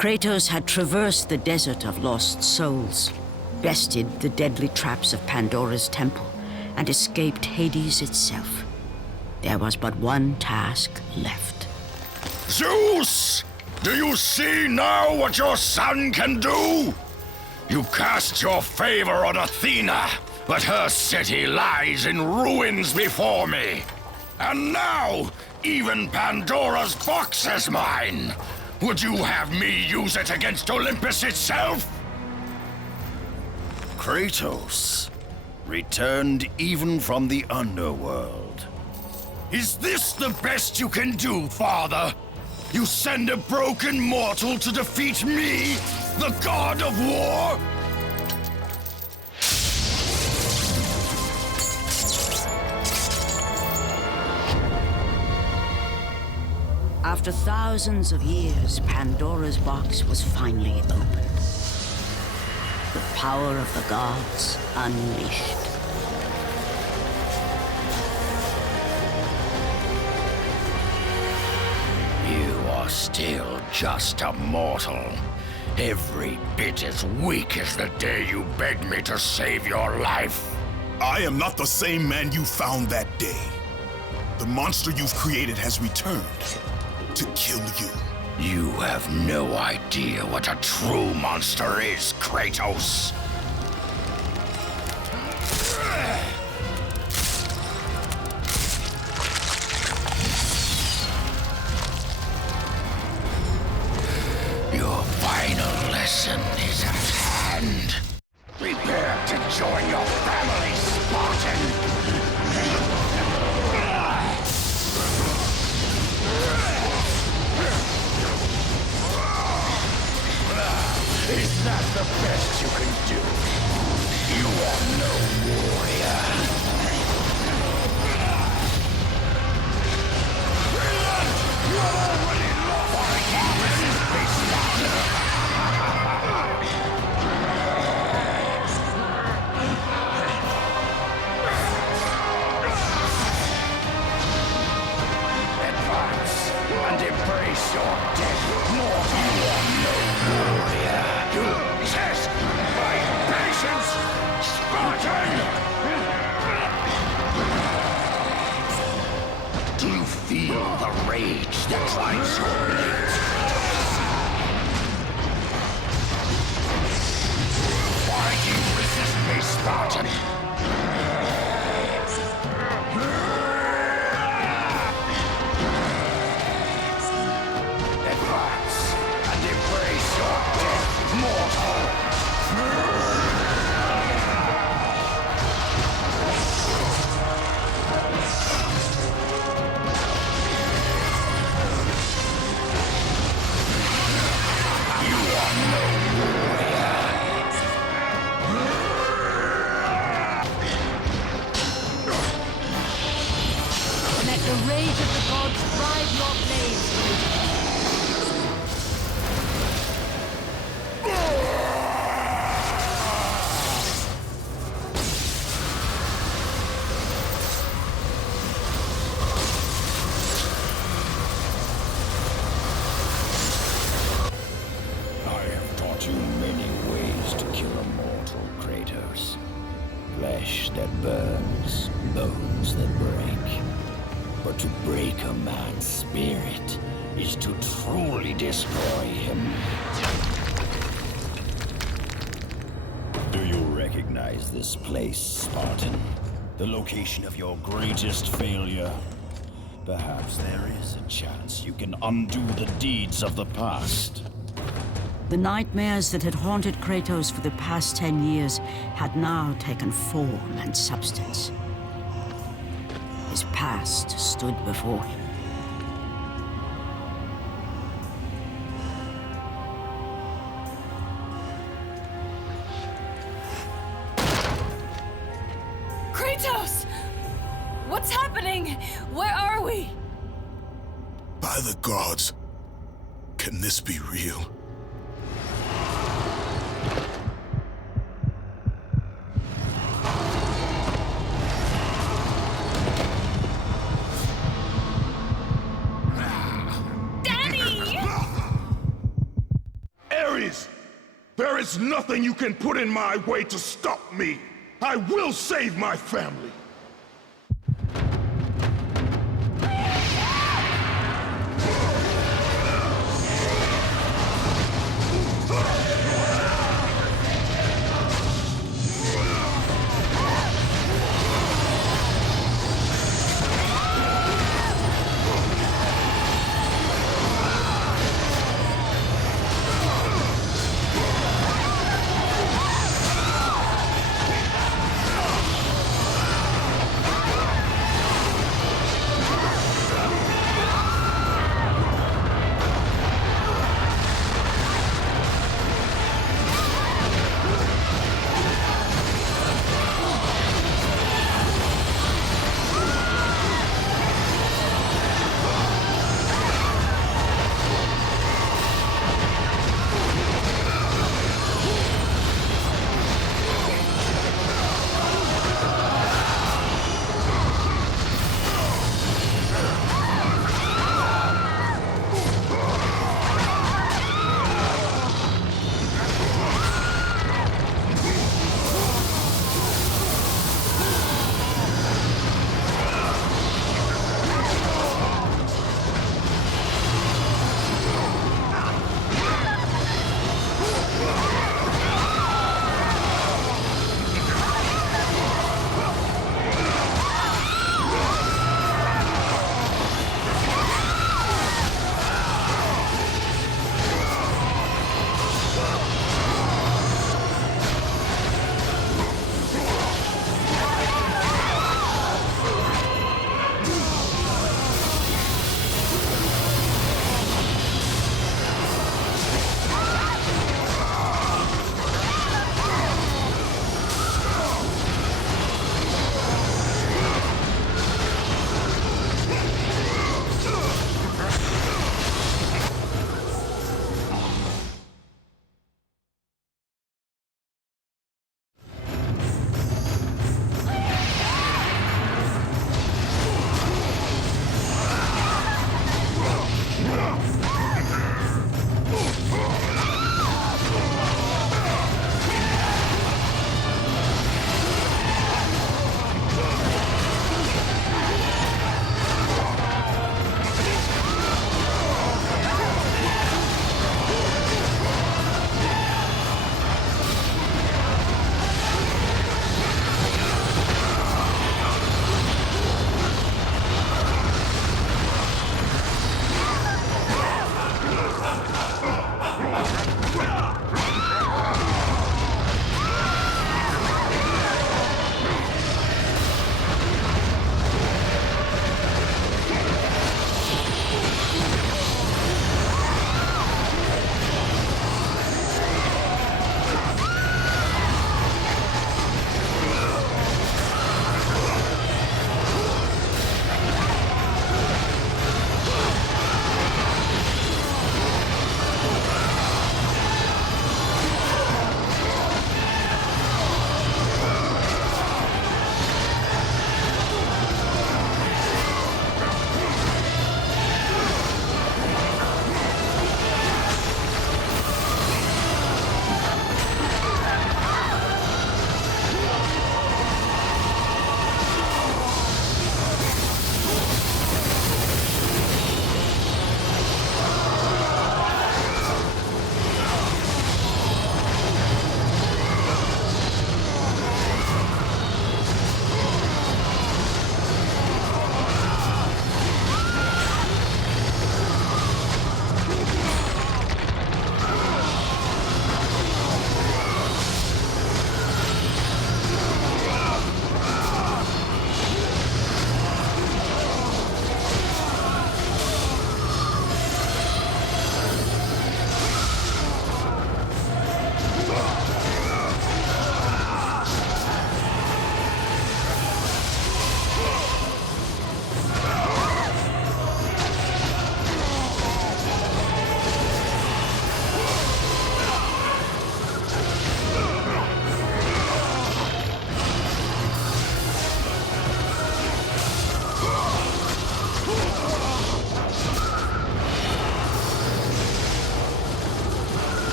Kratos had traversed the desert of lost souls, bested the deadly traps of Pandora's temple, and escaped Hades itself. There was but one task left. Zeus! Do you see now what your son can do? You cast your favor on Athena, but her city lies in ruins before me. And now, even Pandora's box is mine. Would you have me use it against Olympus itself? Kratos, returned even from the Underworld. Is this the best you can do, Father? You send a broken mortal to defeat me, the god of war? After thousands of years, Pandora's box was finally opened. The power of the gods unleashed. You are still just a mortal. Every bit as weak as the day you begged me to save your life. I am not the same man you found that day. The monster you've created has returned to kill you. You have no idea what a true monster is, Kratos. Your final lesson is at hand. Prepare to join your family, Spartan! Is that the best you can do? You are no warrior. You are already lost! Why can't you resist me, Spartan? Advance and embrace your death, mortal. You are no warrior. You test my patience, Spartan! Do you feel the rage that drives your blades? Why do you resist me, Spartan? Advance and embrace your death, mortal! You are no warrior. Let the rage of the gods drive your blades, Kratos. I have taught you many ways to kill a mortal, Kratos. Flesh that burns, bones that break. But to break a man's spirit is to truly destroy him. Do you recognize this place, Spartan? The location of your greatest failure? Perhaps there is a chance you can undo the deeds of the past. The nightmares that had haunted Kratos for the past 10 years had now taken form and substance. His past stood before him. Kratos! What's happening? Where are we? By the gods, can this be real? is nothing you can put in my way to stop me. I will save my family.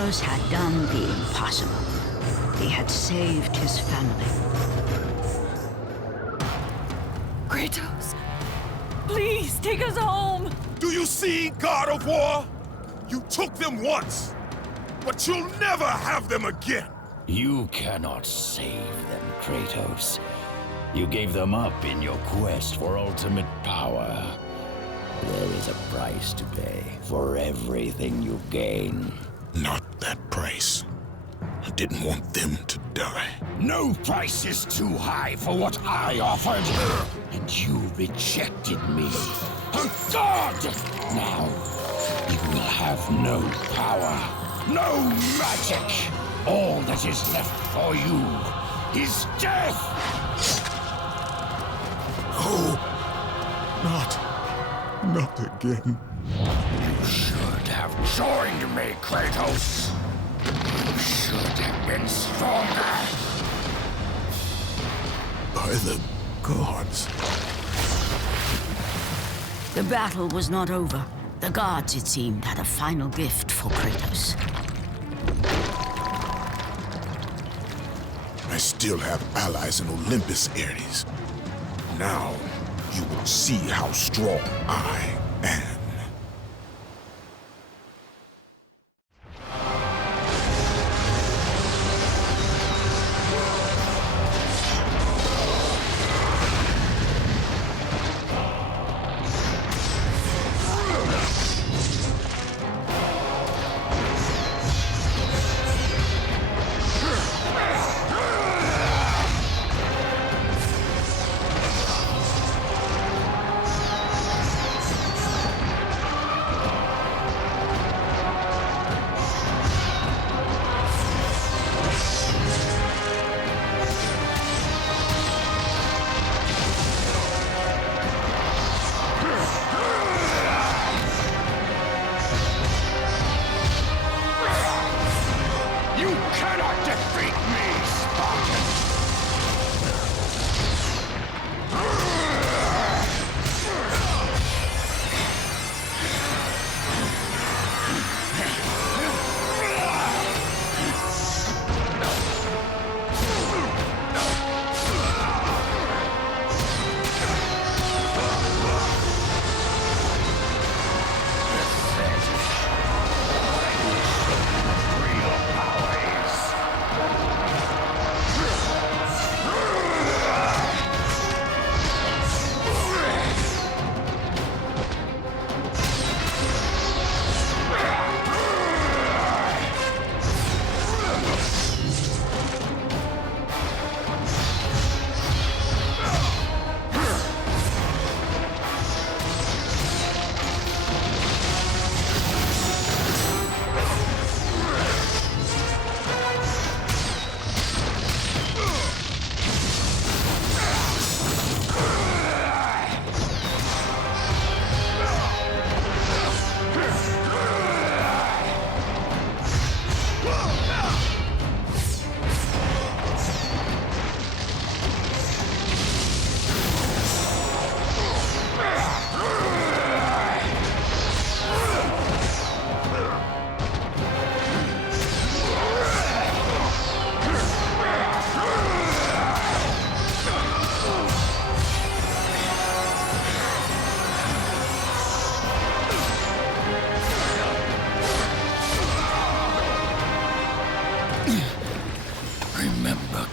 Kratos had done the impossible. He had saved his family. Kratos, please take us home! Do you see, God of War? You took them once, but you'll never have them again. You cannot save them, Kratos. You gave them up in your quest for ultimate power. There is a price to pay for everything you gain. Not that price. I didn't want them to die. No price is too high for what I offered, and you rejected me. A god! Now, you will have no power, no magic. All that is left for you is death! Oh, not again. You should have joined me, Kratos. You should have been stronger. By the gods. The battle was not over. The gods, it seemed, had a final gift for Kratos. I still have allies in Olympus, Ares. Now, you will see how strong I am.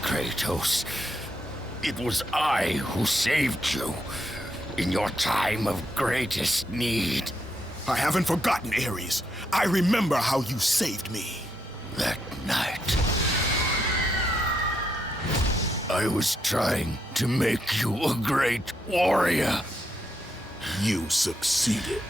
Kratos. It was I who saved you in your time of greatest need. I haven't forgotten, Ares. I remember how you saved me. That night, I was trying to make you a great warrior. You succeeded.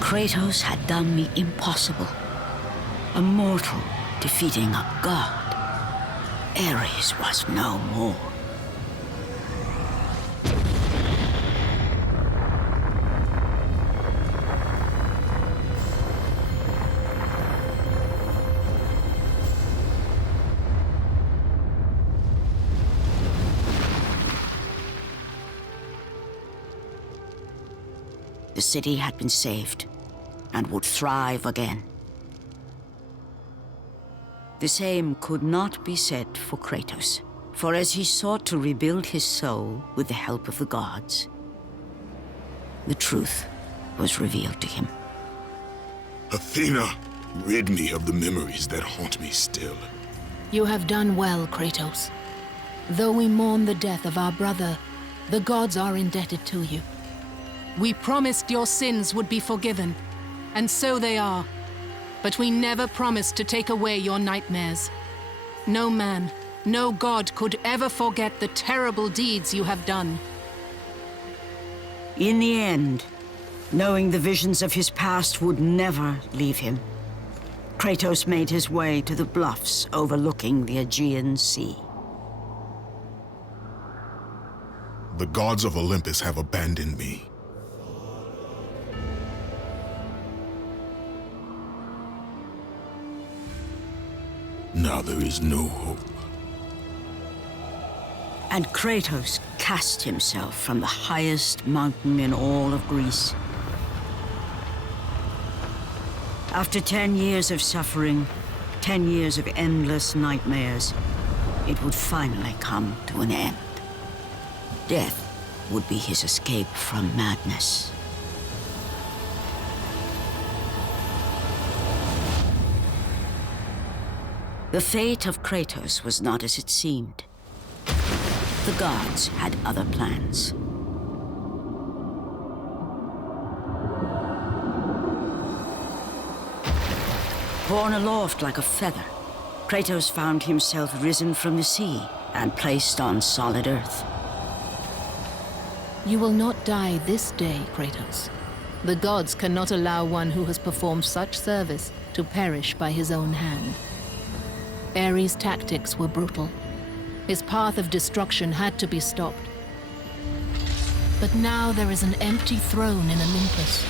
Kratos had done the impossible. A mortal defeating a god. Ares was no more. the city had been saved and would thrive again. The same could not be said for Kratos, for as he sought to rebuild his soul with the help of the gods, the truth was revealed to him. Athena, rid me of the memories that haunt me still. You have done well, Kratos. Though we mourn the death of our brother, the gods are indebted to you. We promised your sins would be forgiven, and so they are. But we never promised to take away your nightmares. No man, no god could ever forget the terrible deeds you have done. In the end, knowing the visions of his past would never leave him, Kratos made his way to the bluffs overlooking the Aegean Sea. The gods of Olympus have abandoned me. Now there is no hope. And Kratos cast himself from the highest mountain in all of Greece. After 10 years of suffering, 10 years of endless nightmares, it would finally come to an end. Death would be his escape from madness. The fate of Kratos was not as it seemed. The gods had other plans. Borne aloft like a feather, Kratos found himself risen from the sea and placed on solid earth. You will not die this day, Kratos. The gods cannot allow one who has performed such service to perish by his own hand. Ares' tactics were brutal. His path of destruction had to be stopped. But now there is an empty throne in Olympus,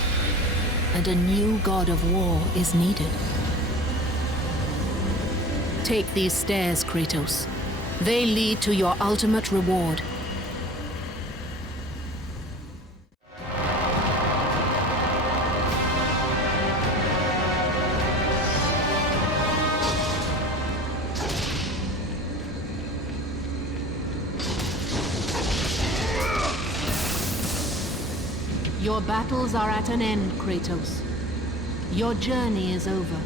and a new god of war is needed. Take these stairs, Kratos. They lead to your ultimate reward. Your battles are at an end, Kratos. Your journey is over.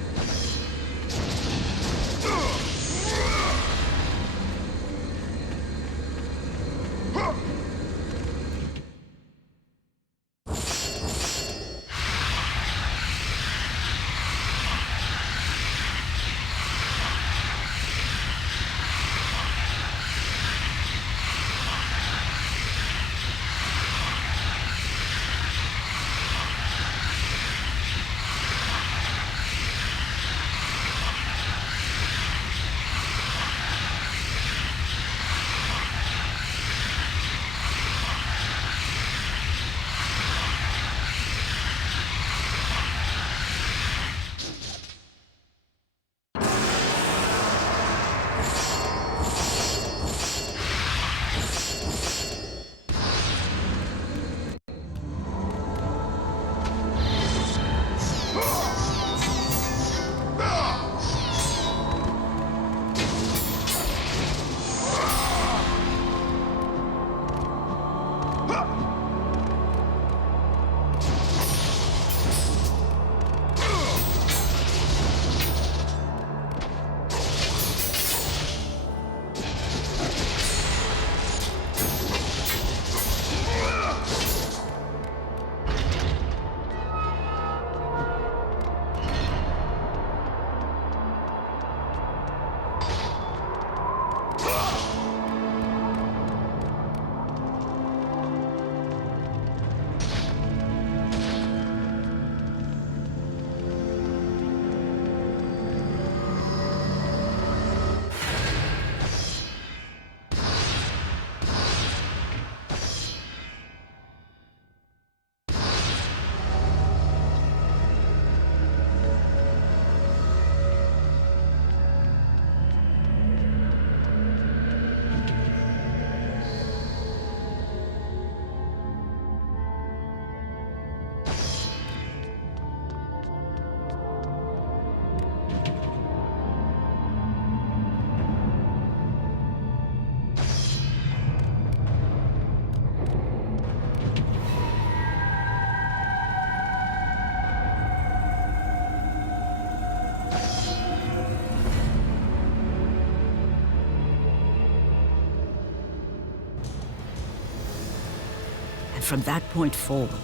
And from that point forward,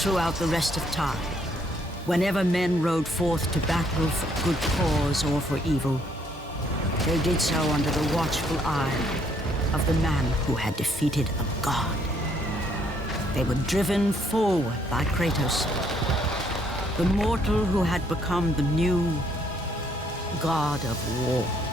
throughout the rest of time, whenever men rode forth to battle for good cause or for evil, they did so under the watchful eye of the man who had defeated a god. They were driven forward by Kratos, the mortal who had become the new god of war.